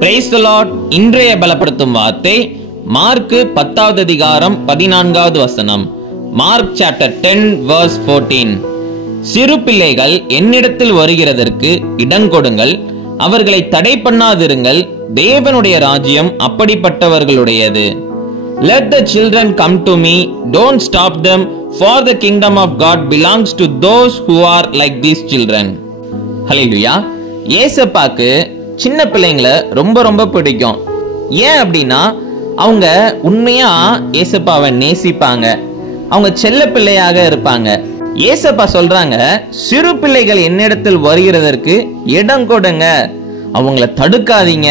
Praise the Lord. இன்றைய பலப்படுத்தும் வார்த்தை மார்க் 10வது அதிகாரம் 14வது வசனம். Mark chapter 10 verse 14. சிறு பிள்ளைகள் என்னிடத்தில் வருகிறதற்கு இடங்கொடுங்கள், அவர்களை தடை பண்ணாதிருங்கள், தேவனுடைய ராஜ்யம் அப்படிப்பட்டவர்களுடையது. Let the children come to me, don't stop them, for the kingdom of God belongs to those who are like these children. ஹல்லேலூயா. ஏசப்பாக்கு சின்ன பிள்ளைங்களை ரொம்ப ரொம்ப பிடிக்கும். ஏன் அப்படின்னா அவங்க உண்மையா ஏசப்பாவை நேசிப்பாங்க, அவங்க செல்ல பிள்ளையாக இருப்பாங்க. ஏசப்பா சொல்றாங்க, சிறு பிள்ளைகள் என்னிடத்தில் வருகிறதற்கு இடம் கொடுங்க, அவங்கள தடுக்காதீங்க,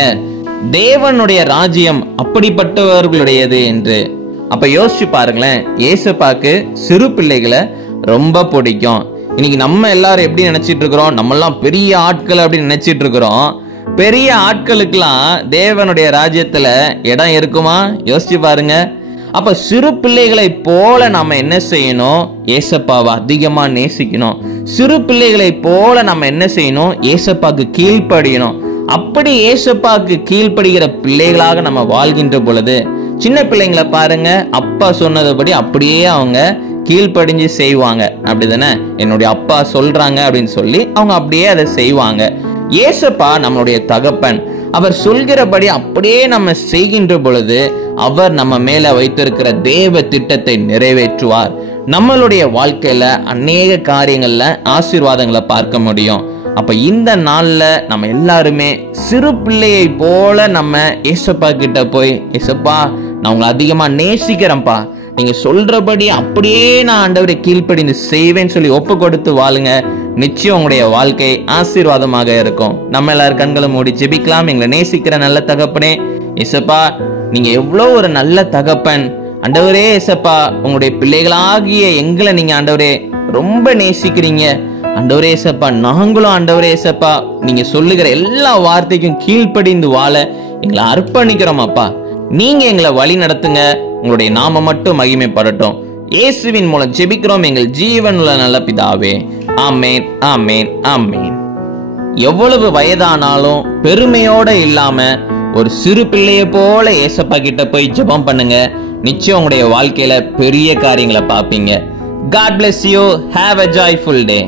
தேவனுடைய ராஜ்யம் அப்படிப்பட்டவர்களுடையது என்று. அப்ப யோசிச்சு பாருங்களேன், ஏசப்பாக்கு சிறு பிள்ளைகளை ரொம்ப பிடிக்கும். இன்னைக்கு நம்ம எல்லாரும் எப்படி நினைச்சிட்டு இருக்கிறோம், நம்மெல்லாம் பெரிய ஆட்கள் அப்படின்னு நினைச்சிட்டு இருக்கிறோம். பெரிய ஆட்களுக்கெல்லாம் தேவனுடைய ராஜ்யத்துல இடம் இருக்குமா? யோசிச்சு பாருங்க. அப்ப சிறு பிள்ளைகளை போல நாம என்ன செய்யணும்? ஏசப்பாவை அதிகமா நேசிக்கணும். சிறு பிள்ளைகளை போல நம்ம என்ன செய்யணும்? ஏசப்பாக்கு கீழ்ப்படியணும். அப்படி ஏசப்பாக்கு கீழ்ப்படுகிற பிள்ளைகளாக நம்ம வாழ்கின்ற பொழுது, சின்ன பிள்ளைங்களை பாருங்க, அப்பா சொன்னதுபடி அப்படியே அவங்க கீழ்ப்படிஞ்சு செய்வாங்க. அப்படிதானே? என்னுடைய அப்பா சொல்றாங்க அப்படின்னு சொல்லி அவங்க அப்படியே அதை செய்வாங்க. ஏசப்பா நம்மளுடைய தகப்பன். அவர் சொல்கிறபடி அப்படியே நம்ம செய்கின்ற பொழுது அவர் நம்ம மேல வைத்திருக்கிற தேவ திட்டத்தை நிறைவேற்றுவார். நம்மளுடைய வாழ்க்கையில அநேக காரியங்கள்ல ஆசீர்வாதங்களை பார்க்க முடியும். அப்ப இந்த நாள்ல நம்ம எல்லாருமே சிறு பிள்ளையை போல நம்ம ஏசப்பா கிட்ட போய், ஏசப்பா நான் உங்களை அதிகமா நேசிக்கிறேன்ப்பா, நீங்க சொல்றபடி அப்படியே நான் ஆண்டவரை கீழ்ப்படிந்து செய்வேன்னு சொல்லி ஒப்பு கொடுத்து வாழுங்க. நிச்சயம் உங்களுடைய வாழ்க்கை ஆசீர்வாதமாக இருக்கும். நம்ம எல்லாரும் கண்களை மூடி ஜெபிக்கலாம். எங்களை நேசிக்கிற நல்ல தகப்பனே, ஏசப்பா நீங்க எவ்வளவு ஒரு நல்ல தகப்பன். ஆண்டவரே ஏசப்பா, உங்களுடைய பிள்ளைகளாகிய எங்களை நீங்க ஆண்டவரே ரொம்ப நேசிக்கிறீங்க. ஆண்டவரே ஏசப்பா, நாங்களும் ஆண்டவரே ஏசப்பா நீங்க சொல்லுகிற எல்லா வார்த்தைக்கும் கீழ்ப்படிந்து வாழ எங்களை அர்ப்பணிக்கிறோம். அப்பா நீங்க எங்களை வழி நடத்துங்க. உங்களுடைய நாம மட்டும் மகிமைப்படட்டும். இயேசுவின் மூலம் ஜெபிக்கிறோம் எங்கள் ஜீவனுள்ள நல்ல பிதாவே. ஆமேன், ஆமேன், ஆமேன். எவ்வளவு வயதானாலும் பெருமையோட இல்லாம ஒரு சிறு பிள்ளையை போல ஏசப்பா கிட்ட போய் ஜெபம் பண்ணுங்க. நிச்சயம் உங்களுடைய வாழ்க்கையில பெரிய காரியங்களை பார்ப்பீங்க. God bless you. Have a joyful day.